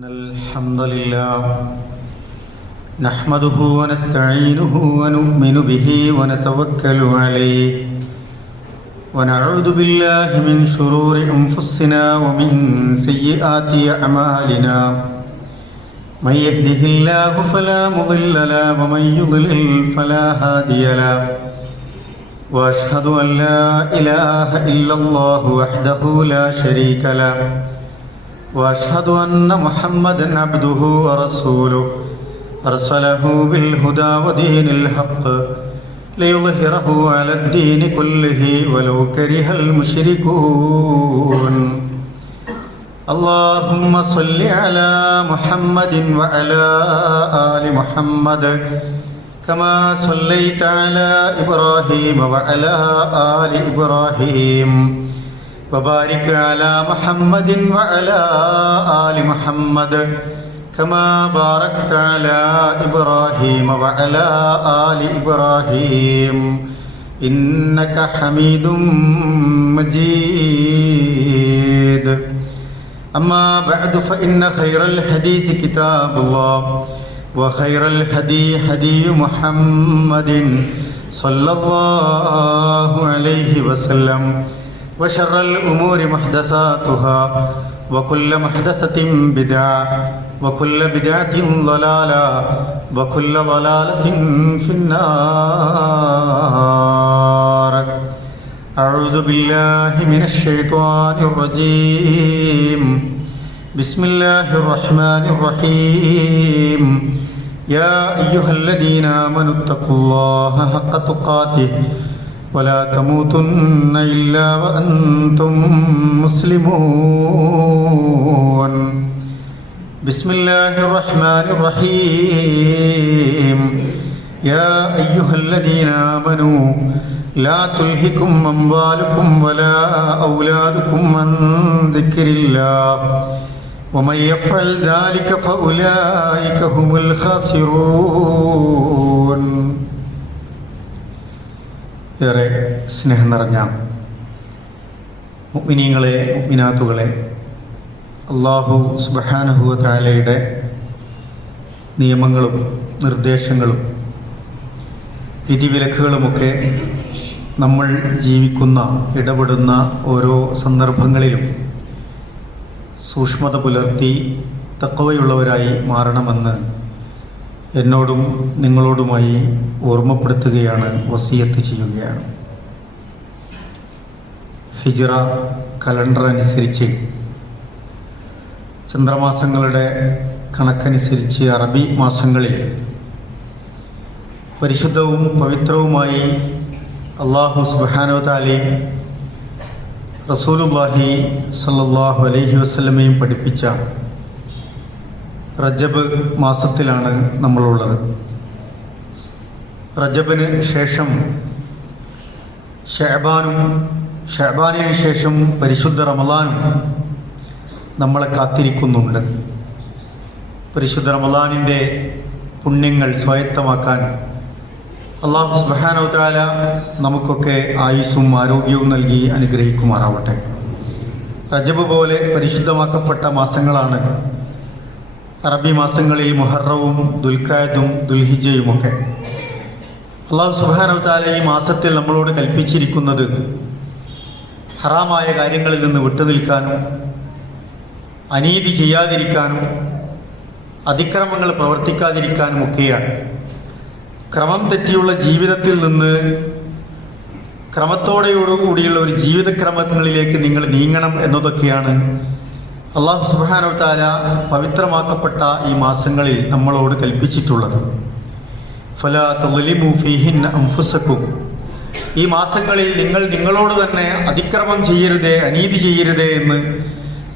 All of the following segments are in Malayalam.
إن الحمد لله نحمده ونستعينه ونؤمن به ونتوكل عليه ونعوذ بالله من شرور أنفسنا ومن سيئات أعمالنا من يهده الله فلا مضل له ومن يضلل فلا هادي له وأشهد أن لا إله إلا الله وحده لا شريك له وأشهد أن محمدًا عبده ورسوله أرسله بالهدى ودين الحق ليظهره على الدين كله ولو كره المشركون اللهم صل على محمد وعلى آل محمد كما صليت على إبراهيم وعلى آل إبراهيم وبارك على محمد وعلى آل محمد كما باركت على إبراهيم وعلى آل إبراهيم إنك حميد مجيد أما بعد فإن خير الحديث كتاب الله وخير الهدي هدي محمد صلى الله عليه وسلم وشر الأمور محدثاتها وكل محدثة بدعة وكل بدعة ضلالة وكل ضلالة في النار أعوذ بالله من الشيطان الرجيم بسم الله الرحمن الرحيم يا أيها الذين آمنوا اتقوا الله حق تقاته ولا تموتن إلا وأنتم مسلمون بسم الله الرحمن الرحيم يا أيها الذين آمنوا لا تلهكم أموالكم ولا أولادكم عن ذكر الله ومن يفعل ذلك فأولئك هم الخاسرون. ഏറെ സ്നേഹം നിറഞ്ഞ മുഅ്മിനീങ്ങളെ മുഅ്മിനാത്തുകളെ, അല്ലാഹു സുബ്ഹാനഹു വ തആലയുടെ നിയമങ്ങളും നിർദ്ദേശങ്ങളും വിധിവിലക്കുകളുമൊക്കെ നമ്മൾ ജീവിക്കുന്ന ഇടപെടുന്ന ഓരോ സന്ദർഭങ്ങളിലും സൂക്ഷ്മത പുലർത്തി തഖ്വയുള്ളവരായി മാറണമെന്ന് എന്നോടും നിങ്ങളോടുമായി ഓർമ്മപ്പെടുത്തുകയാണ്, വസിയത്ത് ചെയ്യുകയാണ്. ഹിജ്റ കലണ്ടർ അനുസരിച്ച്, ചന്ദ്രമാസങ്ങളുടെ കണക്കനുസരിച്ച് അറബി മാസങ്ങളിൽ പരിശുദ്ധവും പവിത്രവുമായി അല്ലാഹു സുബ്ഹാനഹു വ തആലയും റസൂലുള്ളാഹി സ്വല്ലല്ലാഹു അലൈഹി വസല്ലമയും പഠിപ്പിച്ച റജബ് മാസത്തിലാണ് നമ്മളുള്ളത്. റജബിന് ശേഷം ഷഅബാനും, ഷഅബാനിന് ശേഷം പരിശുദ്ധ റമളാനും നമ്മളെ കാത്തിരിക്കുന്നുണ്ട്. പരിശുദ്ധ റമളാനിൻ്റെ പുണ്യങ്ങൾ സ്വായത്തമാക്കാൻ അല്ലാഹു സുബ്ഹാനഹു വ തആല നമുക്കൊക്കെ ആയുസ്സും ആരോഗ്യവും നൽകി അനുഗ്രഹിക്കുമാറാവട്ടെ. റജബ് പോലെ പരിശുദ്ധമാക്കപ്പെട്ട മാസങ്ങളാണ് അറബി മാസങ്ങളിൽ മുഹറവും ദുൽഖഅദും ദുൽഹിജ്ജയുമൊക്കെ. അല്ലാഹു സുബ്ഹാനഹു വ തആല ഈ മാസത്തിൽ നമ്മളോട് കൽപ്പിച്ചിരിക്കുന്നത് ഹറാമായ കാര്യങ്ങളിൽ നിന്ന് വിട്ടുനിൽക്കാനും അനീതി ചെയ്യാതിരിക്കാനും അതിക്രമങ്ങൾ പ്രവർത്തിക്കാതിരിക്കാനും ഒക്കെയാണ്. ക്രമം തെറ്റിയുള്ള ജീവിതത്തിൽ നിന്ന് ക്രമത്തോടെയോടുകൂടിയുള്ള ഒരു ജീവിതക്രമങ്ങളിലേക്ക് നിങ്ങൾ നീങ്ങണം എന്നതൊക്കെയാണ് അല്ലാഹു സുബ്ഹാനഹു വ തആല പവിത്രമാക്കപ്പെട്ട ഈ മാസങ്ങളിൽ നമ്മളോട് കൽപ്പിച്ചിട്ടുള്ളത്. ഫലാ തളിമു ഫീഹിന്ന അൻഫുസകും, ഈ മാസങ്ങളിൽ നിങ്ങൾ നിങ്ങളോട് തന്നെ അതിക്രമം ചെയ്യരുതേ, അനീതി ചെയ്യരുതേ എന്ന്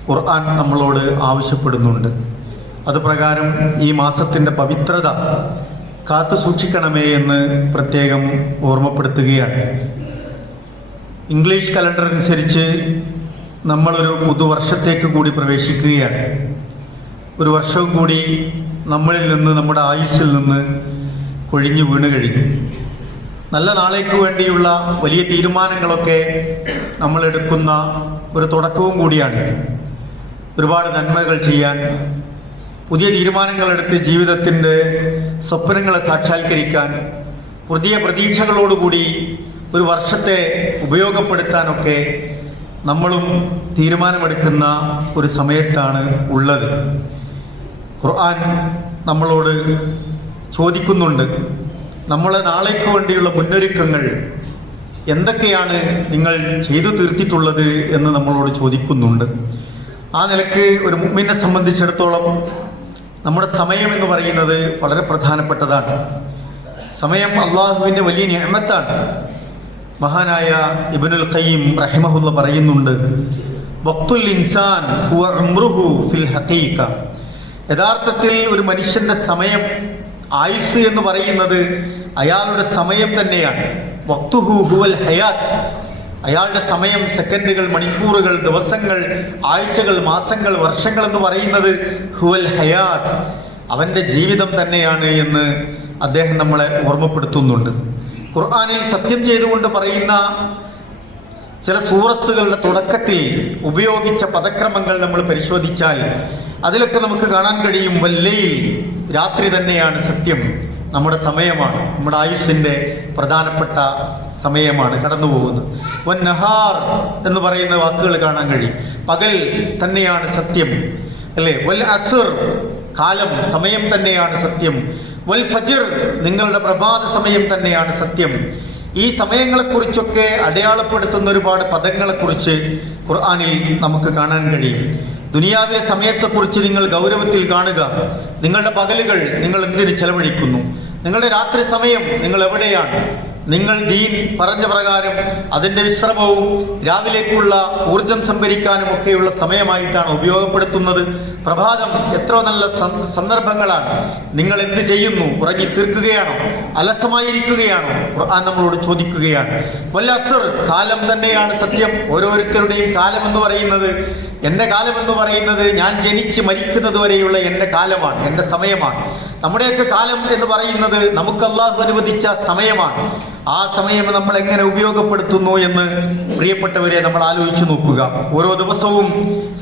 ഖുർആൻ നമ്മളോട് ആവശ്യപ്പെടുന്നുണ്ട്. അതുപ്രകാരം ഈ മാസത്തിൻ്റെ പവിത്രത കാത്തു സൂക്ഷിക്കണമേ എന്ന് പ്രത്യേകം ഓർമ്മപ്പെടുത്തുകയാണ്. ഇംഗ്ലീഷ് കലണ്ടർ അനുസരിച്ച് നമ്മളൊരു പുതുവർഷത്തേക്ക് കൂടി പ്രവേശിക്കുകയാണ്. ഒരു വർഷവും കൂടി നമ്മളിൽ നിന്ന്, നമ്മുടെ ആയുസ്സിൽ നിന്ന് കൊഴിഞ്ഞു വീണ് കഴിഞ്ഞു. നല്ല നാളേക്ക് വേണ്ടിയുള്ള വലിയ തീരുമാനങ്ങളൊക്കെ നമ്മൾ എടുക്കുന്ന ഒരു തുടക്കവും കൂടിയാണ്. ഒരുപാട് നന്മകൾ ചെയ്യാൻ, പുതിയ തീരുമാനങ്ങളെടുത്ത് ജീവിതത്തിൻ്റെ സ്വപ്നങ്ങളെ സാക്ഷാത്കരിക്കാൻ, പുതിയ പ്രതീക്ഷകളോടുകൂടി ഒരു വർഷത്തെ ഉപയോഗപ്പെടുത്താനൊക്കെ നമ്മളും തീരുമാനമെടുക്കുന്ന ഒരു സമയത്താണ് ഉള്ളത്. ഖുർആൻ നമ്മളോട് ചോദിക്കുന്നുണ്ട്, നമ്മളെ നാളേക്ക് വേണ്ടിയുള്ള മുന്നൊരുക്കങ്ങൾ എന്തൊക്കെയാണ് നിങ്ങൾ ചെയ്തു തീർത്തിട്ടുള്ളത് എന്ന് നമ്മളോട് ചോദിക്കുന്നുണ്ട്. ആ നിലക്ക് ഒരു മുഅ്മിനെ സംബന്ധിച്ചിടത്തോളം നമ്മുടെ സമയം എന്ന് പറയുന്നത് വളരെ പ്രധാനപ്പെട്ടതാണ്. സമയം അള്ളാഹുവിൻ്റെ വലിയ നിഅമത്താണ്. മഹാനായ ഇബ്നുൽ ഖയ്യിം റഹിമഹുല്ല പറയുന്നുണ്ട്, വഖ്തുൽ ഇൻസാൻ ഹുവ ഉംറുഹു ഫിൽ ഹഖീഖ. യഥാർത്ഥത്തിൽ ഒരു മനുഷ്യന്റെ സമയം, ആയുസ് എന്ന് പറയുന്നത് അയാളുടെ സമയം തന്നെയാണ്. വഖ്തുഹു ഹുവൽ ഹയാത്ത്. അയാളുടെ സമയം, സെക്കൻഡുകൾ, മണിക്കൂറുകൾ, ദിവസങ്ങൾ, ആഴ്ചകൾ, മാസങ്ങൾ, വർഷങ്ങൾ എന്ന് പറയുന്നത് ഹുവൽ ഹയാത്ത്, അവന്റെ ജീവിതം തന്നെയാണ് എന്ന് അദ്ദേഹം നമ്മളെ ഓർമ്മപ്പെടുത്തുന്നുണ്ട്. ഖുർആനിൽ സത്യം ചെയ്തുകൊണ്ട് പറയുന്ന ചില സൂറത്തുകളുടെ തുടക്കത്തിൽ ഉപയോഗിച്ച പദക്രമങ്ങൾ നമ്മൾ പരിശോധിച്ചാൽ അതിലൊക്കെ നമുക്ക് കാണാൻ കഴിയും, വല്ലയിൽ, രാത്രി തന്നെയാണ് സത്യം, നമ്മുടെ സമയമാണ്, നമ്മുടെ ആയുസ്സിന്റെ പ്രധാനപ്പെട്ട സമയമാണ് കടന്നു പോകുന്നത്. വൻ നഹാർ എന്ന് പറയുന്ന വാക്കുകൾ കാണാൻ കഴിയും, പകൽ തന്നെയാണ് സത്യം, അല്ലേ? വൽ അസ്ർ, കാലം, സമയം തന്നെയാണ് സത്യം. വൽ ഫജ്ർ, നിങ്ങളുടെ പ്രഭാത സമയം തന്നെയാണ് സത്യം. ഈ സമയങ്ങളെക്കുറിച്ചൊക്കെ അടയാളപ്പെടുത്തുന്ന ഒരുപാട് പദങ്ങളെക്കുറിച്ച് ഖുർആനിൽ നമുക്ക് കാണാൻ കഴിയും. ദുനിയാവിലെ സമയത്തെക്കുറിച്ച് നിങ്ങൾ ഗൗരവത്തിൽ കാണുക. നിങ്ങളുടെ പകലുകൾ നിങ്ങൾ എന്തിന് ചെലവഴിക്കുന്നു? നിങ്ങളുടെ രാത്രി സമയം നിങ്ങൾ എവിടെയാണ്? നിങ്ങൾ ദീൻ പറഞ്ഞ പ്രകാരം അതിന്റെ വിശ്രമവും രാവിലേക്കുള്ള ഊർജം സംഭരിക്കാനും ഒക്കെയുള്ള സമയമായിട്ടാണ് ഉപയോഗപ്പെടുത്തുന്നത്. പ്രഭാതം എത്ര നല്ല സന്ദർഭങ്ങളാണ്. നിങ്ങൾ എന്ത് ചെയ്യുന്നു? ഉറങ്ങി തീർക്കുകയാണോ? അലസമായിരിക്കുകയാണോ? ഖുർആൻ നമ്മളോട് ചോദിക്കുകയാണ്. വൽ അസ്ർ, കാലം തന്നെയാണ് സത്യം. ഓരോരുത്തരുടെയും കാലം എന്ന് പറയുന്നത്, എന്റെ കാലം എന്ന് പറയുന്നത് ഞാൻ ജനിച്ച് മരിക്കുന്നത് വരെയുള്ള എന്റെ കാലമാണ്, എന്റെ സമയമാണ്. നമ്മുടെയൊക്കെ കാലം എന്ന് പറയുന്നത് നമുക്ക് അല്ലാഹു അനുവദിച്ച സമയമാണ്. ആ സമയം നമ്മൾ എങ്ങനെ ഉപയോഗപ്പെടുത്തുന്നു എന്ന് പ്രിയപ്പെട്ടവരെ നമ്മൾ ആലോചിച്ചു നോക്കുക. ഓരോ ദിവസവും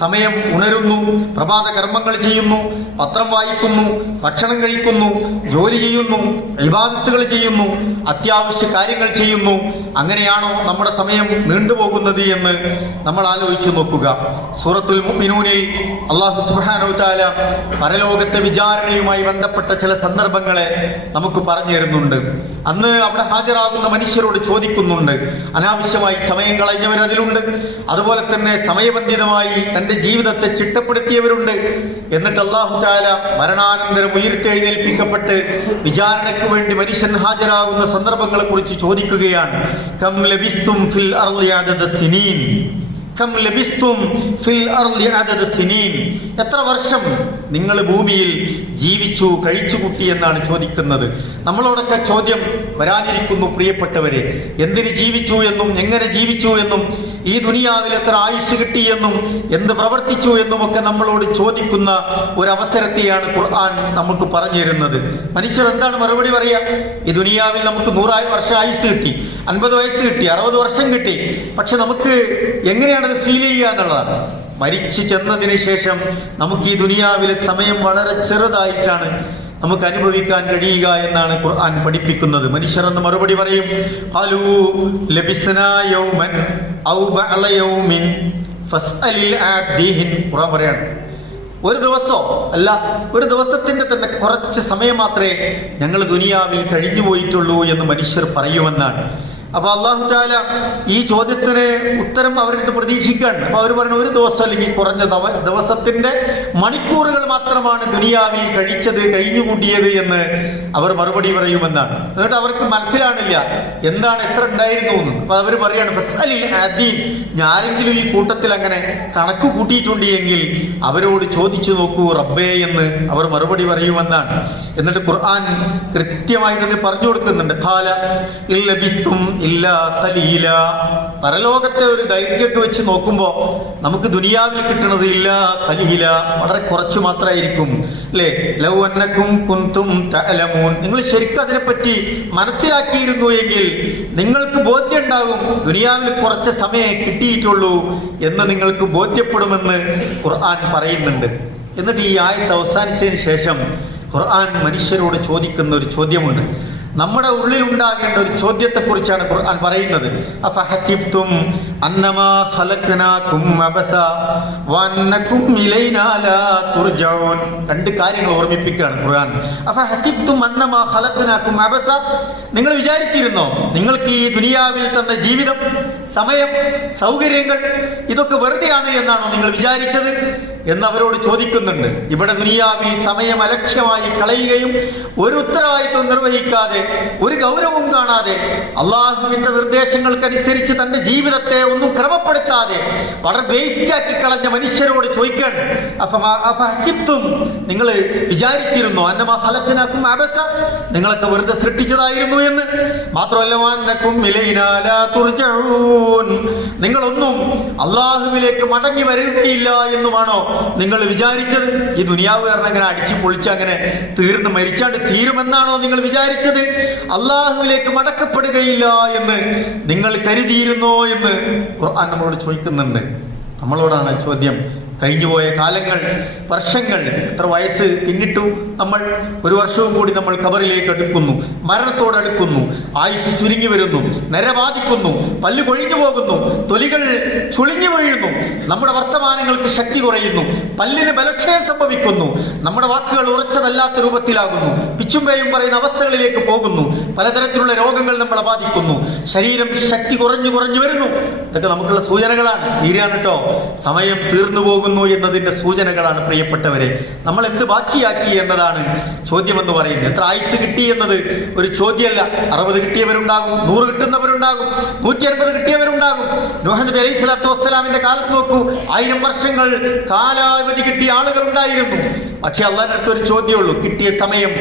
സമയം ഉണരുന്നു, പ്രഭാത കർമ്മങ്ങൾ ചെയ്യുന്നു, പത്രം വായിക്കുന്നു, ഭക്ഷണം കഴിക്കുന്നു, ജോലി ചെയ്യുന്നു, ഇബാദത്തുകൾ ചെയ്യുന്നു, അത്യാവശ്യ കാര്യങ്ങൾ ചെയ്യുന്നു. അങ്ങനെയാണോ നമ്മുടെ സമയം നീണ്ടുപോകുന്നത് എന്ന് നമ്മൾ ആലോചിച്ചു നോക്കുക. സൂറത്തുൽ മുഅ്മിനൂനിൽ അല്ലാഹു സുബ്ഹാനഹു വ തആല പരലോകത്തെ വിചാരണയുമായി ബന്ധപ്പെട്ട ചില സന്ദർഭങ്ങളെ നമുക്ക് പറഞ്ഞു തരുന്നുണ്ട്. അന്ന് അവിടെ ഹാജരാകുന്ന മനുഷ്യരോട് ചോദിക്കുന്നുണ്ട്, അനാവശ്യമായി സമയം കളഞ്ഞവർ അതിലുണ്ട്, അതുപോലെ തന്നെ സമയബന്ധിതമായി തന്റെ ജീവിതത്തെ ചിട്ടപ്പെടുത്തിയവരുണ്ട്. എന്നിട്ട് അല്ലാഹു തആല മരണാനന്തരം ഉയർത്തെഴുന്നേൽപ്പിക്കപ്പെട്ട് വിചാരണയ്ക്ക് വേണ്ടി മനുഷ്യൻ ഹാജരാകുന്ന സന്ദർഭങ്ങളെ കുറിച്ച് ചോദിക്കുകയാണ്. കം ലബിസ്തും ഫിൽ അർളി അദദ സിനീൻ, കം ലബിസ്തും ഫിൽ അർളി അദദ സിനീൻ, എത്ര വർഷം നിങ്ങൾ ഭൂമിയിൽ ജീവിച്ചു കഴിച്ചുകൂട്ടി എന്നാണ് ചോദിക്കുന്നത്. നമ്മളോടൊക്കെ ചോദ്യം വരാനിരിക്കുന്നു പ്രിയപ്പെട്ടവരെ. എന്തിന് ജീവിച്ചു എന്നും എങ്ങനെ ജീവിച്ചു എന്നും ഈ ദുനിയാവിൽ എത്ര ആയുസ് കിട്ടിയെന്നും എന്ത് പ്രവർത്തിച്ചു എന്നുമൊക്കെ നമ്മളോട് ചോദിക്കുന്ന ഒരവസരത്തെയാണ് ഖുർആൻ നമുക്ക് പറഞ്ഞു തരുന്നത്. മനുഷ്യർ എന്താണ് മറുപടി പറയാ? ഈ ദുനിയാവിൽ നമുക്ക് 100 വർഷം ആയുസ് കിട്ടി, 50 വയസ്സ് കിട്ടി, 60 വർഷം കിട്ടി. പക്ഷെ നമുക്ക് എങ്ങനെയാണത് ഫീൽ ചെയ്യുക എന്നുള്ളതാണ്. മരിച്ചു ചെന്നതിന് ശേഷം നമുക്ക് ഈ ദുനിയാവിലെ സമയം വളരെ ചെറുതായിട്ടാണ് നമുക്ക് അനുഭവിക്കാൻ കഴിയുക എന്നാണ് ഖുർആൻ പഠിപ്പിക്കുന്നത്. മനുഷ്യർ എന്ന് മറുപടി പറയും, ഖാലൂ ലബിസ്നാ യൗമൻ ഔ ബഅദ യൗമിൻ ഫസ്അലിൽ ആദിഹിൻ. ഖുർആൻ പറയാണ്, ഒരു ദിവസോ അല്ല, ഒരു ദിവസത്തിന്റെ തന്നെ കുറച്ച് സമയം മാത്രമേ ഞങ്ങൾ ദുനിയാവിൽ കഴിഞ്ഞു പോയിട്ടുള്ളൂ എന്ന് മനുഷ്യർ പറയുമെന്നാണ്. അപ്പൊ അല്ലാഹു തആല ഈ ചോദ്യത്തിന് ഉത്തരം അവരിത് പ്രതീക്ഷിക്കുകയാണ്. അപ്പൊ അവർ പറയുന്ന ഒരു ദിവസം അല്ലെങ്കിൽ കുറഞ്ഞ ദിവസത്തിന്റെ മണിക്കൂറുകൾ മാത്രമാണ് ദുനിയാവിൽ കഴിഞ്ഞുകൂട്ടിയത് എന്ന് അവർ മറുപടി പറയുമെന്നാണ്. എന്നിട്ട് അവർക്ക് മനസ്സിലാണില്ല എന്താണ് എത്ര ഉണ്ടായിരുന്നു എന്ന്. അപ്പൊ അവർ പറയാണ്, ഫസ്അലിൽ ആദീൻ, ആരെങ്കിലും ഈ കൂട്ടത്തിൽ അങ്ങനെ കണക്ക് കൂട്ടിയിട്ടുണ്ട് എങ്കിൽ അവരോട് ചോദിച്ചു നോക്കൂ റബ്ബേ എന്ന് അവർ മറുപടി പറയുമെന്നാണ്. എന്നിട്ട് ഖുർആൻ കൃത്യമായി തന്നെ പറഞ്ഞു കൊടുക്കുന്നുണ്ട്, ഖാല ഇല്ലബിസ്തും ഇല്ലാ ഖലീല. പരലോകത്തെ ഒരു ദൈർഘ്യമൊക്കെ വെച്ച് നോക്കുമ്പോ നമുക്ക് ദുനിയാവിൽ കിട്ടുന്നത് ഇല്ലാ ഖലീല, വളരെ കുറച്ച് മാത്രമായിരിക്കും, അല്ലേ? ലൗ അന്നകും കുൻതും തഅലമൂൻ, നിങ്ങൾ ശരിക്കും അതിനെപ്പറ്റി മനസ്സിലാക്കിയിരുന്നു എങ്കിൽ നിങ്ങൾക്ക് ബോധ്യം ഉണ്ടാകും ദുനിയാവിൽ കുറച്ച് സമയം കിട്ടിയിട്ടുള്ളൂ എന്ന് നിങ്ങൾക്ക് ബോധ്യപ്പെടുമെന്ന് ഖുർആൻ പറയുന്നുണ്ട്. എന്നിട്ട് ഈ ആയത്ത് അവസാനിച്ചതിന് ശേഷം ഖുർആൻ മനുഷ്യരോട് ചോദിക്കുന്ന ഒരു ചോദ്യമുണ്ട്. നമ്മുടെ ഉള്ളിൽ ഉണ്ടാകേണ്ട ഒരു ചോദ്യത്തെക്കുറിച്ചാണ് ഖുർആൻ പറയുന്നത്. അഫഹസിബ്തും അന്നമാ ഖലഖനാകും അബസ വഅന്നകും ഇലൈനാ ലാ തുർജഊൻ. രണ്ട് കാര്യങ്ങൾ ഓർമ്മിപ്പിക്കുകയാണ് ഖുർആൻ. അഫഹസിബ്തും അന്നമാ ഖലഖനാകും അബസ, നിങ്ങൾ വിചാരിച്ചിരുന്നോ നിങ്ങൾക്ക് ഈ ദുനിയാവിൽ തന്ന ജീവിതം, സമയം, സൗകര്യങ്ങൾ ഇതൊക്കെ വെറുതെയാണ് എന്നാണോ നിങ്ങൾ വിചാരിച്ചത് എന്ന് അവരോട് ചോദിക്കുന്നുണ്ട്. ഇവിടെ ദുനിയാവിൽ സമയം അലക്ഷ്യമായി കളയുകയും ഒരു ഉത്തരവാദിത്വം നിർവഹിക്കാതെ ഒരു ഗൗരവവും കാണാതെ അള്ളാഹുവിന്റെ നിർദ്ദേശങ്ങൾക്കനുസരിച്ച് തന്റെ ജീവിതത്തെ ഒന്നും ക്രമപ്പെടുത്താതെ വളരെ വേസ്റ്റാക്കി കളഞ്ഞ മനുഷ്യരോട് ചോദിക്കാൻ, അഫഹസിബ്തും, നിങ്ങൾ വിചാരിച്ചിരുന്നോ അന്നമാ ഖലഖനാകും അബസ, നിങ്ങളൊക്കെ വെറുതെ സൃഷ്ടിച്ചതായിരുന്നു എന്ന്. മാത്രമല്ല വഅന്നകും ഇലൈനാ ലാ തുർജഊൻ, നിങ്ങളൊന്നും അള്ളാഹുവിലേക്ക് മടങ്ങി വരികയില്ല എന്നുമാണോ നിങ്ങൾ വിചാരിച്ചത്? ഈ ദുനിയാവ് കാരണം അങ്ങനെ അടിച്ചു പൊളിച്ച് അങ്ങനെ തീർന്ന് മരിച്ചാണ്ട് തീരുമെന്നാണോ നിങ്ങൾ വിചാരിച്ചത്? അള്ളാഹുവിലേക്ക് മടക്കപ്പെടുകയില്ല എന്ന് നിങ്ങൾ കരുതിയിരുന്നോ എന്ന് ഖുർആൻ നമ്മളോട് ചോദിക്കുന്നുണ്ട്. നമ്മളോടാണ് ചോദ്യം. കഴിഞ്ഞുപോയ കാലങ്ങൾ, വർഷങ്ങൾ, എത്ര വയസ്സ് പിന്നിട്ടു നമ്മൾ? ഒരു വർഷവും കൂടി നമ്മൾ ഖബറിലേക്ക് അടുക്കുന്നു, മരണത്തോടടുക്കുന്നു, ആയുസ് ചുരുങ്ങി വരുന്നു, നരബാധിക്കുന്നു, പല്ല് കൊഴിഞ്ഞു പോകുന്നു, തൊലികൾ ചുളിഞ്ഞു വീഴുന്നു, നമ്മുടെ വർത്തമാനങ്ങൾക്ക് ശക്തി കുറയുന്നു, പല്ലിന് ബലക്ഷയം സംഭവിക്കുന്നു, നമ്മുടെ വാക്കുകൾ ഉറച്ചതല്ലാത്ത രൂപത്തിലാകുന്നു, പിച്ചുമ്പേയും പറയുന്ന അവസ്ഥകളിലേക്ക് പോകുന്നു, പലതരത്തിലുള്ള രോഗങ്ങൾ നമ്മളെ ബാധിക്കുന്നു, ശരീരം ശക്തി കുറഞ്ഞു വരുന്നു. ഇതൊക്കെ നമുക്കുള്ള സൂചനകളാണ്. തീരാണ് കേട്ടോ, സമയം തീർന്നു പോകുന്നു എന്നതിന്റെ സൂചനകളാണ് പ്രിയപ്പെട്ടവരെ. നമ്മൾ എന്ത് ബാക്കിയാക്കി എന്നതാണ് ചോദ്യമെന്ന് പറയുന്നത്. എത്ര ആയുസ് കിട്ടി എന്നത് ഒരു ചോദ്യമല്ല. 60 കിട്ടിയവരുണ്ടാകും, 100 കിട്ടുന്നവരുണ്ടാകും, 150 കിട്ടിയവരുണ്ടാകും. നൂഹ് നബി അലൈഹി സ്വലാത്തു വസ്സലാമിന്റെ കാലത്ത് നോക്കൂ, 1000 വർഷങ്ങൾ കാലാവധി കിട്ടിയ ആളുകൾ ഉണ്ടായിരുന്നു. പക്ഷെ അള്ളാഹിന്റെ അടുത്ത് ഒരു ചോദ്യമുള്ളൂ, കിട്ടിയ സമയം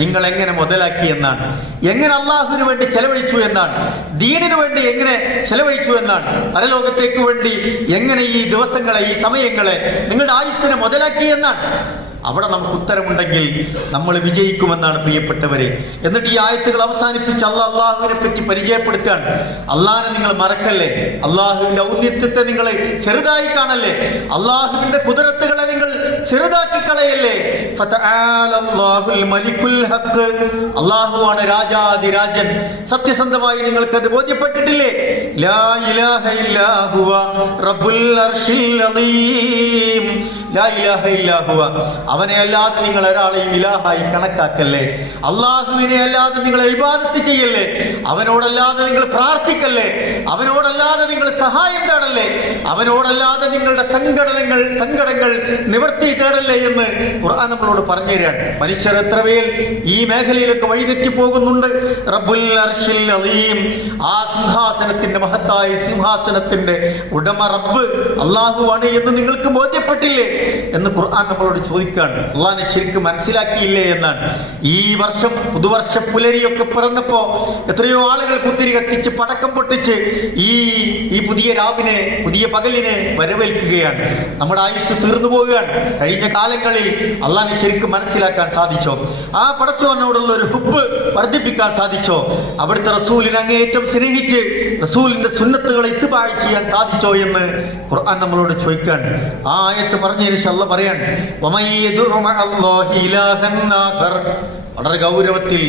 നിങ്ങൾ എങ്ങനെ മുതലാക്കി എന്നാണ്, എങ്ങനെ അള്ളാഹുവിന് വേണ്ടി ചെലവഴിച്ചു എന്നാണ്, ദീനിനു വേണ്ടി എങ്ങനെ ചെലവഴിച്ചു എന്നാണ്, പരലോകത്തേക്ക് വേണ്ടി എങ്ങനെ ഈ ദിവസങ്ങളെ, ഈ സമയങ്ങളെ, നിങ്ങളുടെ ആയുസ്സിനെ മുതലാക്കി എന്നാണ്. അവിടെ നമുക്ക് ഉത്തരമുണ്ടെങ്കിൽ നമ്മൾ വിജയിക്കുമെന്നാണ് പ്രിയപ്പെട്ടവരെ. എന്നിട്ട് ഈ ആയത്തുകൾ അവസാനിപ്പിച്ച് അള്ളാഹുവിനെ പറ്റി പരിചയപ്പെടുത്തുകയാണ്. അള്ളാഹിനെ നിങ്ങൾ മറക്കല്ലേ, അള്ളാഹുവിന്റെ ഔന്നിത്യത്തെ നിങ്ങൾ ചെറുതായി കാണല്ലേ, അള്ളാഹുവിന്റെ കുദറത്തുകളെ നിങ്ങൾ ചെറുതാക്കി കളയല്ലേ. അള്ളാഹുവാണ് രാജാതിരാജൻ. സത്യസന്ധമായി നിങ്ങൾക്കത് ബോധ്യപ്പെട്ടിട്ടില്ലേ? ലാ ഇലാഹ ഇല്ലാ ഹുവ റബ്ബുൽ അർശിൽ അദീം. ലാ ഇലാഹ ഇല്ലാ ഹുവ, അവനെ അല്ലാതെ നിങ്ങൾ ഒരാളെയും ഇലാഹായി കണക്കാക്കല്ലേ. അള്ളാഹുവിനെ അല്ലാതെ നിങ്ങൾ ഇബാദത്ത് ചെയ്യല്ലേ. അവനോടല്ലാതെ നിങ്ങൾ പ്രാർത്ഥിക്കല്ലേ. അവനോടല്ലാതെ നിങ്ങൾ സഹായം തേടല്ലേ. അവനോടല്ലാതെ നിങ്ങളുടെ സങ്കടങ്ങൾ നിവർത്തി തേടല്ലേ എന്ന് ഖുർആൻ നമ്മളോട് പറഞ്ഞു തരാണ്. മനുഷ്യർ എത്ര പേർ ഈ മേഖലയിലൊക്കെ വഴിതെറ്റി പോകുന്നുണ്ട്. റബ്ബുൽ അർശിൽ അദീം, ആ സിംഹാസനത്തിന്റെ, മഹത്തായ സിംഹാസനത്തിന്റെ ഉടമ റബ്ബ് അള്ളാഹുവാണ് എന്ന് നിങ്ങൾക്ക് ബോധ്യപ്പെട്ടില്ലേ എന്ന് ഖുർആൻ നമ്മളോട് ചോദിക്കുകയാണ്. അള്ളാഹിനെ ശരിക്കും മനസ്സിലാക്കിയില്ലേ എന്നാണ്. ഈ വർഷം പുതുവർഷ പുലരിയൊക്കെ പിറന്നപ്പോ എത്രയോ ആളുകൾ കുത്തിരി കത്തിച്ച് പടക്കം പൊട്ടിച്ച് ഈ പുതിയ രാവിനെ, പുതിയ പകലിനെ വരവേൽക്കുകയാണ്. നമ്മുടെ ആയുസ് തീർന്നു പോവുകയാണ്. കഴിഞ്ഞ കാലങ്ങളിൽ അള്ളാഹിനെ ശരിക്കും മനസ്സിലാക്കാൻ സാധിച്ചോ? ആ പടച്ചവനോടുള്ള ഒരു ഹുബ്ബ് വർദ്ധിപ്പിക്കാൻ സാധിച്ചോ? അവിടുത്തെ റസൂലിനെ അങ്ങേയറ്റം സ്നേഹിച്ച് റസൂലിന്റെ സുന്നത്തുകളെ ഇത്ബാഅ് ചെയ്യാൻ സാധിച്ചോ എന്ന് ഖുർആൻ നമ്മളോട് ചോദിക്കാൻ. ആ ആയത്ത് പറഞ്ഞതിന് ശേഷം അല്ലാഹ് പറയാൻ, വളരെ ഗൗരവത്തിൽ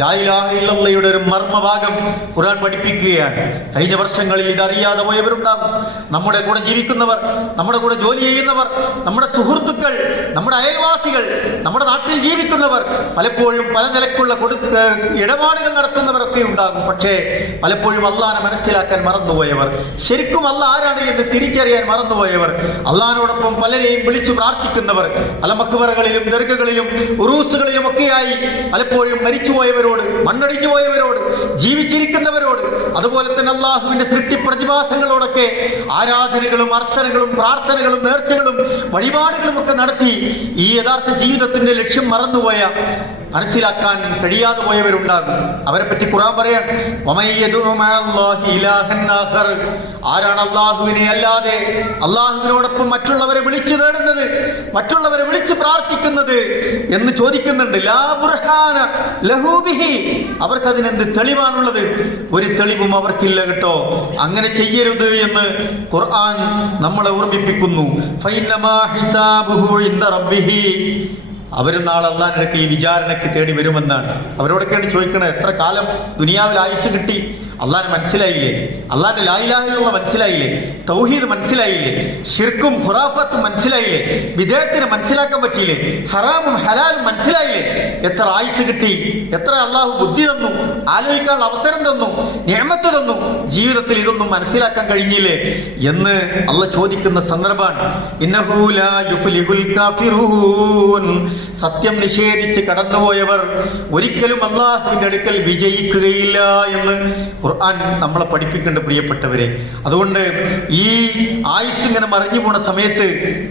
ലാ ഇലാഹ ഇല്ലല്ലാഹയുടെ ഒരു മർമ്മഭാഗം ഖുർആൻ പഠിപ്പിക്കുകയാണ്. കഴിഞ്ഞ വർഷങ്ങളിൽ ഇതറിയാതെ പോയവരുണ്ടാകും. നമ്മുടെ കൂടെ ജീവിക്കുന്നവർ, നമ്മുടെ കൂടെ ജോലി ചെയ്യുന്നവർ, നമ്മുടെ സുഹൃത്തുക്കൾ, നമ്മുടെ അയൽവാസികൾ, നമ്മുടെ നാട്ടിൽ ജീവിക്കുന്നവർ, പലപ്പോഴും പല നിലക്കുള്ള ഇടപാടുകൾ നടത്തുന്നവരൊക്കെ ഉണ്ടാകും. പക്ഷേ പലപ്പോഴും അള്ളാഹിനെ മനസ്സിലാക്കാൻ മറന്നുപോയവർ, ശരിക്കും അള്ളാഹ് ആരാണ് എന്ന് തിരിച്ചറിയാൻ മറന്നുപോയവർ, അള്ളാഹിനോടൊപ്പം പലരെയും വിളിച്ചു പ്രാർത്ഥിക്കുന്നവർ, പല മഖ്ബറകളിലും ദർഗകളിലും ഉറൂസുകളിലും ഒക്കെയായി പലപ്പോഴും മരിച്ചുപോയവരോട്, മണ്ണടിഞ്ഞു പോയവരോട്, ജീവിച്ചിരിക്കുന്നവരോട്, അതുപോലെ തന്നെ അള്ളാഹുവിന്റെ സൃഷ്ടി പ്രതിഭാസങ്ങളോടൊക്കെ ആരാധനകളും അർത്ഥനകളും പ്രാർത്ഥനകളും നേർച്ചകളും വഴിപാടുകളും ഒക്കെ നടത്തി ഈ യഥാർത്ഥ ജീവിതത്തിന്റെ ലക്ഷ്യം മറന്നുപോയ, മനസ്സിലാക്കാൻ കഴിയാതെ പോയവരുണ്ടാകും. അവരെ പറ്റി ഖുർആൻ പറയാൻ, ആരാണ് അള്ളാഹുവിനെ അല്ലാതെ അള്ളാഹുവിനോടൊപ്പം മറ്റുള്ളവരെ വിളിച്ചു തേടുന്നത്, മറ്റുള്ളവരെ വിളിച്ച് പ്രാർത്ഥിക്കുന്നത് എന്ന് ചോദിക്കുന്നുണ്ട്. ലാ ബുർഹാന ബുർഹാന ലഹു ബിഹി, അവർക്കതിനെന്ത് തെളിവാണുള്ളത്? ഒരു തെളിവും അവർക്കില്ല കേട്ടോ. അങ്ങനെ ചെയ്യരുത് എന്ന് ഖുർആൻ നമ്മളെ ഓർമ്മിപ്പിക്കുന്നു. ഫൈനമാ ഹിസാബുഹു ഇൻദ റബ്ബിഹി, അവരും നാളെ അള്ളാഹിന്റെ ഈ വിചാരണയ്ക്ക് തേടി വരുമെന്നാണ്. അവരോടൊക്കെയാണ് ചോദിക്കണത്, എത്ര കാലം ദുനിയാവിൽ ആയുസ് കിട്ടി? അള്ളാഹിനെ മനസ്സിലായില്ലേ? അള്ളാഹിന്റെ ലാ ഇലാഹ ഇല്ലല്ലാഹ് മനസ്സിലായില്ലേ? തൗഹീദ് മനസ്സിലായില്ലേ? ശിർക്കും ഖുറാഫത്തും മനസ്സിലായില്ലേ? വിദേഹത്തിനെ മനസ്സിലാക്കാൻ പറ്റിയില്ലേ? ഹറാമും ഹലാലും മനസ്സിലായില്ലേ? എത്ര ആയുസ് കിട്ടി? എത്ര അള്ളാഹു ബുദ്ധി തന്നു, ആലോചിക്കാനുള്ള അവസരം തന്നു, നിഅമത്ത് തന്നു, ജീവിതത്തിൽ ഇതൊന്നും മനസ്സിലാക്കാൻ കഴിഞ്ഞില്ലേ എന്ന് അള്ളാഹ് ചോദിക്കുന്ന സന്ദർഭമാണ്. ഇന്നഹു ലാ യുഫ്ലിഹുൽ കാഫിറൂൻ, സത്യം നിഷേധിച്ച് കടന്നുപോയവർ ഒരിക്കലും അള്ളാഹുവിന്റെ അടുക്കൽ വിജയിക്കുകയില്ല എന്ന് ഖുർആൻ നമ്മളെ പഠിപ്പിക്കേണ്ട പ്രിയപ്പെട്ടവരെ. അതുകൊണ്ട് ഈ ആയുസ് ഇങ്ങനെ മറിഞ്ഞു പോണ സമയത്ത്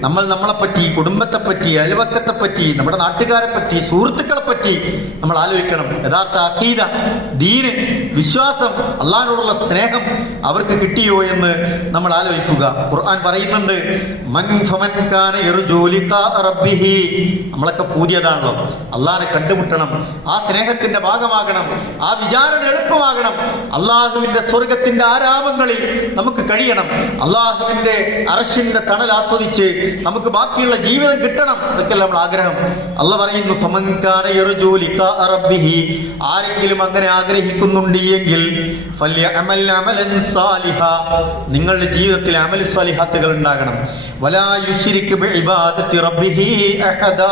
നമ്മൾ നമ്മളെപ്പറ്റി, കുടുംബത്തെ പറ്റി, അയൽവക്കത്തെ പറ്റി, നമ്മുടെ നാട്ടുകാരെ പറ്റി, സുഹൃത്തുക്കളെ പറ്റി നമ്മൾ ആലോചിക്കണം. യഥാർത്ഥ അഖീദ, ദീന്, വിശ്വാസം, അള്ളാഹിനോടുള്ള സ്നേഹം അവർക്ക് കിട്ടിയോ എന്ന് നമ്മൾ ആലോചിക്കുക. ഖുർആൻ പറയുന്നുണ്ട്, മൻ ഫമൻ കാന യർജൂ ലിഖാ റബ്ബിഹി, നമ്മളൊക്കെ പുതിയതാണല്ലോ, അള്ളാഹിനെ കണ്ടുമുട്ടണം, ആ സ്നേഹത്തിന്റെ ഭാഗമാകണം, ആ വിചാരണ എളുപ്പമാകണം, അള്ളാഹുവിന്റെ സ്വർഗത്തിന്റെ ആരാമങ്ങളിൽ നമുക്ക് കഴിയണം, അള്ളാഹുവിന്റെ അർശിന്റെ തണൽ ആസ്വദിച്ച് നമുക്ക് ബാക്കിയുള്ള ജീവിതം കിട്ടണം. ഇതൊക്കെ നമ്മൾ ആഗ്രഹം. അള്ളാഹ് പറയുന്നു, ഫമൻ കാന യർജൂ ലിഖാ റബ്ബിഹി, ആരെങ്കിലും അങ്ങനെ ആഗ്രഹിക്കുന്നുണ്ട് എങ്കിൽ ഫല്യഅമൽ അമലൻ സാലിഹാ, നിങ്ങളുടെ ജീവിതത്തിൽ അമൽ സാലിഹാത്തുകൾ ഉണ്ടാകണം. വലാ യുശ്രിക് ബിഇബാദത്തി റബ്ബിഹി അഹദാ,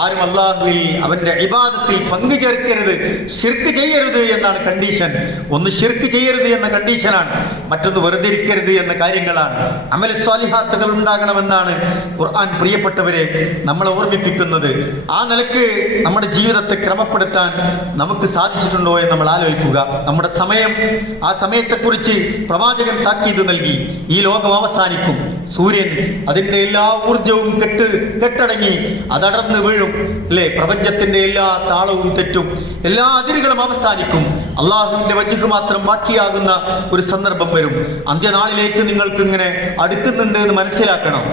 ആരും അല്ലാഹുവിൽ അവന്റെ ഇബാദത്തിൽ പങ്കു ചേർക്കരുത്, ശിർക്ക് ചെയ്യരുത് എന്നാണ് കണ്ടീഷൻ. ഒന്ന് ശിർക്ക് ചെയ്യരുത് എന്ന കണ്ടീഷനാണ്, മറ്റൊന്ന് വെറുതെ ഇരിക്കരുത് എന്ന കാര്യങ്ങളാണ്. അമൽ സ്വാലിഹാത്തുകൾ ഉണ്ടാകണമെന്നാണ് ഖുർആൻ പ്രിയപ്പെട്ടവരെ നമ്മളെ ഓർമ്മിപ്പിക്കുന്നത്. ആ നിലക്ക് നമ്മുടെ ജീവിതത്തെ ക്രമപ്പെടുത്താൻ നമുക്ക് സാധിച്ചിട്ടുണ്ടോ എന്ന് നമ്മൾ ആലോചിക്കുക. നമ്മുടെ സമയം, ആ സമയത്തെക്കുറിച്ച് പ്രവാചകൻ താക്കീത് നൽകി. ഈ ലോകം അവസാനിക്കും, സൂര്യൻ അതിന്റെ എല്ലാ ഊർജവും കെട്ടടങ്ങി അതടർന്ന് വീഴും, അല്ലെ? പ്രപഞ്ചത്തിന്റെ എല്ലാ താളവും തെറ്റും, എല്ലാ അതിരുകളും അവസാനിക്കും. അള്ളാഹുവിന്റെ വജ്ഹ് മാത്രം ബാക്കിയാകുന്ന ഒരു സന്ദർഭം വരും. അന്ത്യനാളിലേക്ക് നിങ്ങൾക്ക് ഇങ്ങനെ അടുക്കുന്നുണ്ട് എന്ന് മനസ്സിലാക്കണം.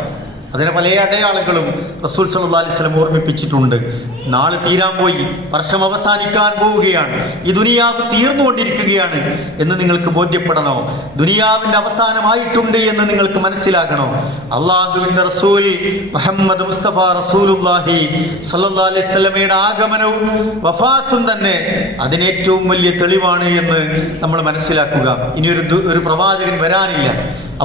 അതിന് പല അടയാളങ്ങളും റസൂൽ സല്ലല്ലാഹു അലൈഹി വസല്ലം ഓർമ്മിപ്പിച്ചിട്ടുണ്ട്. നാളെ തീരാൻ പോയി, വർഷം അവസാനിക്കാൻ പോവുകയാണ്, ഈ ദുനിയാവ് തീർന്നുകൊണ്ടിരിക്കുകയാണ് എന്ന് നിങ്ങൾക്ക് ബോധ്യപ്പെടണോ? ദുനിയാവിന്റെ അവസാനമായിട്ടുണ്ട് എന്ന് നിങ്ങൾക്ക് മനസ്സിലാകണോ? അള്ളാഹുവിന്റെ റസൂൽ മുഹമ്മദ് മുസ്തഫ റസൂലുള്ളാഹി സല്ലല്ലാഹു അലൈഹി വസല്ലമയുടെ ആഗമനവും വഫാത്തും തന്നെ അതിനേറ്റവും വലിയ തെളിവാണ് എന്ന് നമ്മൾ മനസ്സിലാക്കുക. ഇനി ഒരു പ്രവാചകൻ വരാനില്ല,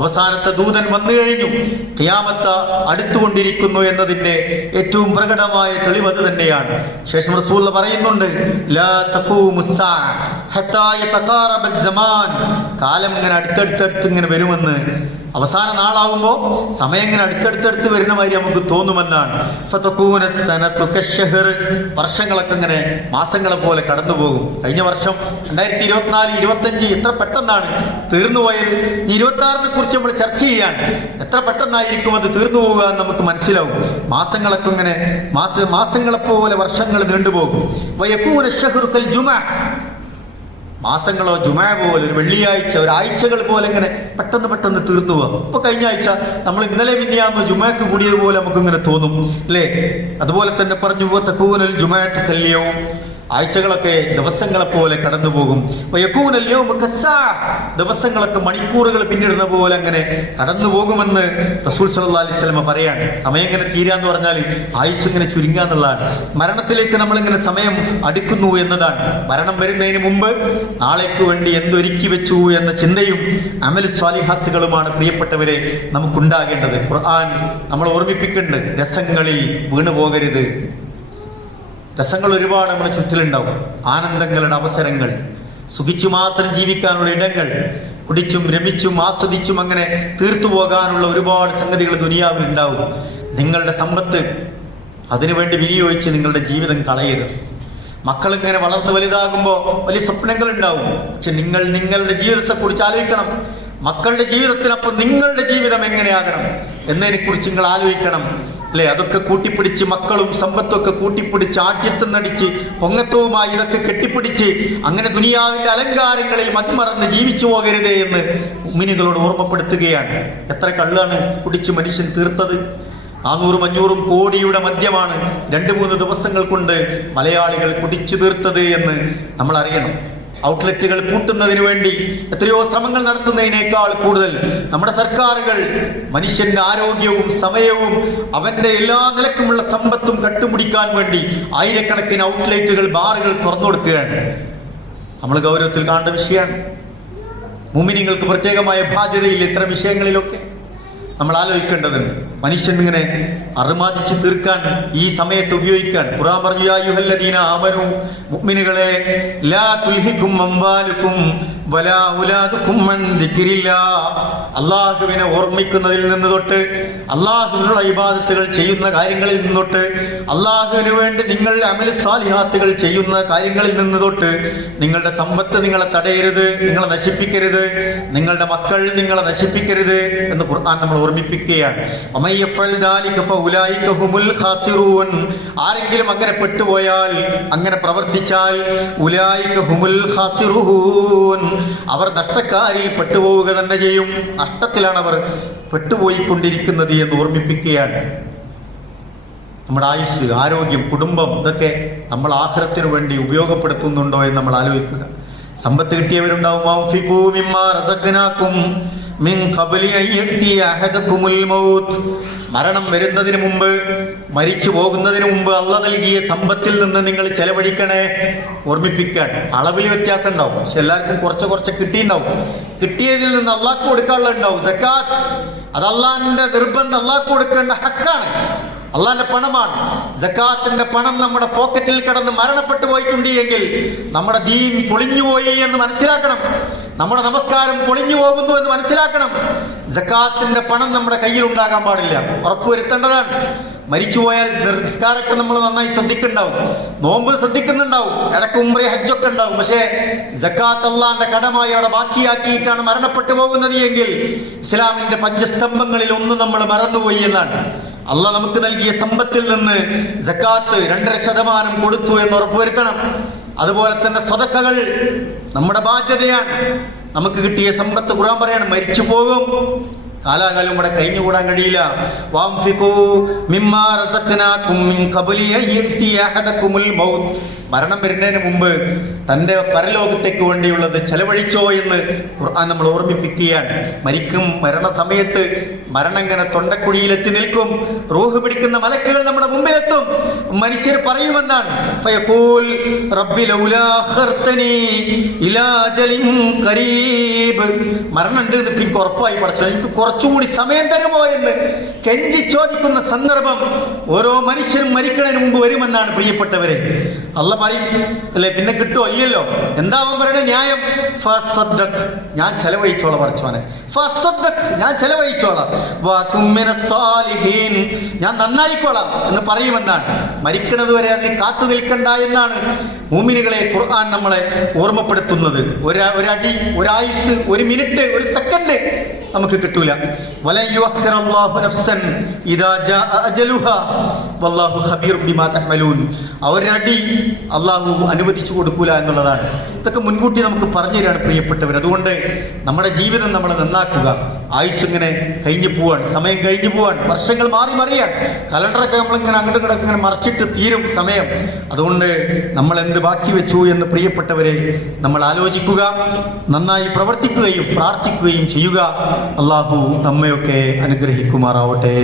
അവസാനത്തെ ദൂതൻ വന്നു കഴിഞ്ഞു, ഖിയാമത്ത് അടുത്തുകൊണ്ടിരിക്കുന്നു എന്നതിന്റെ ഏറ്റവും പ്രകടമായ തെളിവ് അത് തന്നെയാണ്. ശേഷം റസൂൽ പറയുന്നുണ്ട്, ലാ തഖൂമുസ് സാഅ ഹത്താ യതഖാറബ അസ്സമാൻ, കാലം ഇങ്ങനെ അടുത്തടുത്തടുത്ത് ഇങ്ങനെ വരുമെന്ന്. അവസാന നാളാവുമ്പോ സമയം ഇങ്ങനെ അടുത്തടുത്തടുത്ത് വരുന്ന മാതിരി നമുക്ക് തോന്നുമെന്നാണ്. ഫതകൂന സനതു കശ്ശഹർ, വർഷങ്ങളൊക്കെ ഇങ്ങനെ മാസങ്ങളെ പോലെ കടന്നു പോകും. കഴിഞ്ഞ വർഷം 2024, 25 എത്ര പെട്ടെന്നാണ് തീർന്നുപോയത്. 26-നെ കുറിച്ച് നമ്മൾ ചർച്ച ചെയ്യാൻ, എത്ര പെട്ടെന്നായിരിക്കും അത് തീർന്നു പോകുക എന്ന് നമുക്ക് മനസ്സിലാവും. മാസങ്ങളൊക്കെ ഇങ്ങനെ മാസങ്ങളെപ്പോലെ വർഷങ്ങൾ നീണ്ടുപോകും. വയകൂന അശ്ശഹ്റു കൽ ജുമഅ, മാസങ്ങളോ ജുമഅ പോലെ, ഒരു വെള്ളിയാഴ്ച, ഒരാഴ്ചകൾ പോലെ ഇങ്ങനെ പെട്ടെന്ന് പെട്ടെന്ന് തീർന്നു പോകും. ഇപ്പൊ കഴിഞ്ഞ ആഴ്ച നമ്മൾ ഇന്നലെ മിനിയാന്ന് ജുമഅക്ക് കൂടിയതുപോലെ നമുക്ക് ഇങ്ങനെ തോന്നും, അല്ലേ? അതുപോലെ തന്നെ പറഞ്ഞു, തകൂനൽ ജുമഅതു കൽയൗം, ആഴ്ചകളൊക്കെ ദിവസങ്ങളെ പോലെ കടന്നു പോകും. ദിവസങ്ങളൊക്കെ മണിക്കൂറുകൾ പിന്നിടുന്ന പോലെ അങ്ങനെ കടന്നു പോകുമെന്ന് റസൂൽ സല്ലല്ലാഹു അലൈഹി വസല്ലം പറയാണ്. സമയം ഇങ്ങനെ തീരാന്ന് പറഞ്ഞാൽ ആയുസ് ഇങ്ങനെ ചുരുങ്ങാന്നുള്ളതാണ്. മരണത്തിലേക്ക് നമ്മളിങ്ങനെ സമയം അടുക്കുന്നു എന്നതാണ്. മരണം വരുന്നതിന് മുമ്പ് നാളേക്ക് വേണ്ടി എന്തൊരുക്കി വെച്ചു എന്ന ചിന്തയും അമൽ സ്വാലിഹാത്തുകളുമാണ് പ്രിയപ്പെട്ടവരെ നമുക്കുണ്ടാകേണ്ടത്. ഖുർആൻ നമ്മൾ ഓർമ്മിപ്പിക്കുന്നുണ്ട്, രസങ്ങളിൽ വീണു പോകരുത്. രസങ്ങൾ ഒരുപാട് നമ്മുടെ ചുറ്റിലുണ്ടാവും, ആനന്ദങ്ങളുടെ അവസരങ്ങൾ, സുഖിച്ചു മാത്രം ജീവിക്കാനുള്ള ഇടങ്ങൾ, കുടിച്ചും രമിച്ചും ആസ്വദിച്ചും അങ്ങനെ തീർത്തു പോകാനുള്ള ഒരുപാട് സംഗതികൾ ദുനിയാവിൽ ഉണ്ടാവും. നിങ്ങളുടെ സമ്പത്ത് അതിനുവേണ്ടി വിനിയോഗിച്ച് നിങ്ങളുടെ ജീവിതം കളയരുത്. മക്കളിങ്ങനെ വളർന്ന് വലുതാകുമ്പോൾ വലിയ സ്വപ്നങ്ങൾ ഉണ്ടാവും, പക്ഷെ നിങ്ങളുടെ ജീവിതത്തെ കുറിച്ച് ആലോചിക്കണം. മക്കളുടെ ജീവിതത്തിനൊപ്പം നിങ്ങളുടെ ജീവിതം എങ്ങനെയാകണം എന്നതിനെ കുറിച്ച് നിങ്ങൾ ആലോചിക്കണം, അല്ലെ? അതൊക്കെ കൂട്ടിപ്പിടിച്ച്, മക്കളും സമ്പത്തും ഒക്കെ കൂട്ടിപ്പിടിച്ച് ആഠ്യത്വം നടിച്ച് പൊങ്ങത്വവുമായി ഇതൊക്കെ കെട്ടിപ്പിടിച്ച് അങ്ങനെ ദുനിയാവിന്റെ അലങ്കാരങ്ങളിൽ മതിമറന്ന് ജീവിച്ചു പോകരുതേ എന്ന് മുഅ്മിനീങ്ങളോട് ഓർമ്മപ്പെടുത്തുകയാണ്. എത്ര കള്ളാണ് കുടിച്ച് മനുഷ്യൻ തീർത്തത്, 400-500 കോടിയുടെ മദ്യമാണ് 2-3 ദിവസങ്ങൾ കൊണ്ട് മലയാളികൾ കുടിച്ചു തീർത്തത് എന്ന് നമ്മൾ അറിയണം. ഔട്ട്ലെറ്റുകൾ പൂട്ടുന്നതിന് വേണ്ടി എത്രയോ ശ്രമങ്ങൾ നടത്തുന്നതിനേക്കാൾ കൂടുതൽ നമ്മുടെ സർക്കാരുകൾ മനുഷ്യന്റെ ആരോഗ്യവും സമയവും അവന്റെ എല്ലാ നിലക്കുമുള്ള സമ്പത്തും കട്ടുമുടിക്കാൻ വേണ്ടി ആയിരക്കണക്കിന് ഔട്ട്ലെറ്റുകൾ, ബാറുകൾ തുറന്നു കൊടുക്കുകയാണ്. നമ്മൾ ഗൗരവത്തിൽ കാണേണ്ട വിഷയമാണ്. മുഅ്മിനീങ്ങൾക്ക് പ്രത്യേകമായ ബാധ്യതയില്ല ഇത്തരം വിഷയങ്ങളിലൊക്കെ നമ്മൾ ആലോചിക്കേണ്ടതുണ്ട്. മനുഷ്യൻ ഇങ്ങനെ അറുമാദിച്ച് തീർക്കാൻ ഈ സമയത്ത് ഉപയോഗിക്കാൻ ഖുർആൻ പറഞ്ഞു, യാ അയ്യുഹല്ലദീന ആമനൂ, മുഅ്മിനുകളെ, ലാ തുൽഹികും അംവാലുകും വലാ ഔലാദുകും അൻ ദിക്രില്ലാഹ്, അല്ലാഹുവിനെ ഓർമ്മിക്കുന്നതിൽ നിന്ന് തൊട്ട്, അല്ലാഹുവിനുള്ള ഇബാദത്തുകൾ ചെയ്യുന്ന കാര്യങ്ങളിൽ നിന്ന് തൊട്ട്, അല്ലാഹുവിന് വേണ്ടി നിങ്ങൾ അമൽ സാലിഹാത്തുകൾ ചെയ്യുന്ന കാര്യങ്ങളിൽ നിന്ന് തൊട്ട് നിങ്ങളുടെ സമ്പത്ത് നിങ്ങളെ തടയരുത്, നിങ്ങളെ നശിപ്പിക്കരുത്, നിങ്ങളുടെ മക്കൾ നിങ്ങളെ നശിപ്പിക്കരുത് എന്ന് ഖുർആൻ നമ്മൾ ഓർമ്മിപ്പിക്കുകയാണ്. ആരെങ്കിലും അങ്ങനെ പെട്ടുപോയാൽ, അങ്ങനെ പ്രവർത്തിച്ചാൽ, അവർ നഷ്ടക്കാരിൽ പെട്ടുപോവുക തന്നെ ചെയ്യും. നഷ്ടത്തിലാണ് അവർ പെട്ടുപോയിക്കൊണ്ടിരിക്കുന്നത് എന്ന് ഓർമ്മിപ്പിക്കുകയാണ്. നമ്മുടെ ആയുസ്, ആരോഗ്യം, കുടുംബം ഇതൊക്കെ നമ്മൾ ആഖിറത്തിന് വേണ്ടി ഉപയോഗപ്പെടുത്തുന്നുണ്ടോ എന്ന് നമ്മൾ ആലോചിക്കുക. സമ്പത്ത് കിട്ടിയവരുണ്ടാവും, മരണം വരുന്നതിന് മുമ്പ്, മരിച്ചു പോകുന്നതിന് മുമ്പ് അള്ളാഹ് നൽകിയ സമ്പത്തിൽ നിന്ന് നിങ്ങൾ ചെലവഴിക്കണേ. ഓർമ്മിപ്പിക്കാൻ അളവിൽ വ്യത്യാസം ഉണ്ടാവും, പക്ഷെ എല്ലാവർക്കും കുറച്ച് കിട്ടിയിട്ടുണ്ടാവും. കിട്ടിയതിൽ നിന്ന് അള്ളാഹ്ക്ക് കൊടുക്കാനുള്ള ഉണ്ടാവും സക്കാത്ത്. അത് അള്ളാഹിന്റെ നിർബന്ധം, അള്ളാഹ്ക്ക് കൊടുക്കേണ്ട ഹക്കാണ്, അള്ളാഹിന്റെ പണമാണ്. സക്കാത്തിന്റെ പണം നമ്മുടെ പോക്കറ്റിൽ കിടന്ന് മരണപ്പെട്ടു പോയിട്ടുണ്ട് എങ്കിൽ നമ്മുടെ ദീൻ പൊളിഞ്ഞുപോയി എന്ന് മനസ്സിലാക്കണം. നമ്മുടെ നമസ്കാരം പൊളിഞ്ഞു പോകുന്നു എന്ന് മനസ്സിലാക്കണം. സക്കാത്തിന്റെ പണം നമ്മുടെ കയ്യിൽ ഉണ്ടാകാൻ പാടില്ല, ഉറപ്പുവരുത്തേണ്ടതാണ്. മരിച്ചുപോയാൽ നിസ്കാരമൊക്കെ നമ്മൾ നന്നായി ശ്രദ്ധിക്കുന്നുണ്ടാവും, നോമ്പ് ശ്രദ്ധിക്കുന്നുണ്ടാവും, ഇടയ്ക്ക് ഉംറ ഹജ്ജൊക്കെ ഉണ്ടാവും. പക്ഷേ സക്കാത്ത് അള്ളാന്റെ കടമായി അവിടെ ബാക്കിയാക്കിയിട്ടാണ് മരണപ്പെട്ടു പോകുന്നത് എങ്കിൽ ഇസ്ലാമിന്റെ പഞ്ചസ്തംഭങ്ങളിൽ ഒന്ന് നമ്മൾ മറന്നുപോയി എന്നാണ്. അള്ളാഹ് നമുക്ക് നൽകിയ സമ്പത്തിൽ നിന്ന് സക്കാത്ത് 2.5% കൊടുത്തു എന്ന് ഉറപ്പുവരുത്തണം. അതുപോലെ തന്നെ സ്വതക്കകൾ നമ്മുടെ ബാധ്യതയാണ്. നമുക്ക് കിട്ടിയ സമ്പത്ത് ഖുർആൻ പറയാണ് മരിച്ചു പോകും, കാലാകാലം ഇവിടെ കഴിഞ്ഞുകൂടാൻ കഴിയില്ല. മരണം വരുന്നതിന് മുമ്പ് തന്റെ പരലോകത്തേക്ക് വേണ്ടിയുള്ളത് ചെലവഴിച്ചോ എന്ന് ഖുർആൻ നമ്മൾ ഓർമ്മിപ്പിക്കുകയാണ്. മരണസമയത്ത് മരണം ഇങ്ങനെ തൊണ്ടക്കുഴിയിലെത്തി നിൽക്കും, റൂഹ് പിടിക്കുന്ന മലക്കുകൾ നമ്മുടെ മുമ്പിലെത്തും. മനുഷ്യർ പറയുമെന്നാണ്, മരണമുണ്ട് എന്ന് എനിക്ക് ഉറപ്പായി പഠിച്ചു, എനിക്ക് കുറച്ചുകൂടി സമയം തരുമോ എന്ന് കെഞ്ചി ചോദിക്കുന്ന സന്ദർഭം ഓരോ മനുഷ്യരും മരിക്കുന്നതിന് മുമ്പ് വരുമെന്നാണ് പ്രിയപ്പെട്ടവരെ. അള്ളാഹ് പറയും അല്ലെ, പിന്നെ കിട്ടുമോ? ഇല്ലല്ലോ. എന്താവും പറയുന്നത് ന്യായം? ഞാൻ ചെലവഴിച്ചോളാം പറച്ചോനെ, ഞാൻ ചെലവഴിച്ചോളാം, ഞാൻ നന്നായിക്കോളാം എന്ന് പറയുമെന്നാണ്. മരിക്കുന്നത് വരെ അതിന് കാത്തു നിൽക്കണ്ട എന്നാണ് മുഅ്മിനുകളെ ഖുർആൻ നമ്മളെ ഓർമ്മപ്പെടുത്തുന്നത്. ഒരടി, ഒരായുസ്, 1 മിനിറ്റ്, 1 സെക്കൻഡ് നമുക്ക് കിട്ടൂല. അവരടി അള്ളാഹു അനുവദിച്ചു കൊടുക്കൂല എന്നുള്ളതാണ്. ഇതൊക്കെ മുൻകൂട്ടി നമുക്ക് പറഞ്ഞു തരാണ് പ്രിയപ്പെട്ടവർ. അതുകൊണ്ട് നമ്മുടെ ജീവിതം നമ്മൾ നന്നാക്കുക. ആയുസ് ഇങ്ങനെ കഴിഞ്ഞു പോവാൻ, സമയം കഴിഞ്ഞു പോവാൻ, വർഷങ്ങൾ മാറി മറിയാൻ, കലണ്ടറൊക്കെ നമ്മളിങ്ങനെ അങ്ങോട്ടും ഇങ്ങോട്ടും ഇങ്ങനെ മറിച്ചിട്ട് തീരും സമയം. അതുകൊണ്ട് നമ്മൾ എന്ത് ബാക്കി വെച്ചു എന്ന് പ്രിയപ്പെട്ടവരെ നമ്മൾ ആലോചിക്കുക, നന്നായി പ്രവർത്തിക്കുകയും പ്രാർത്ഥിക്കുകയും ചെയ്യുക. അള്ളാഹു നമ്മയൊക്കെ അനുഗ്രഹിക്കുമാറാവട്ടെ.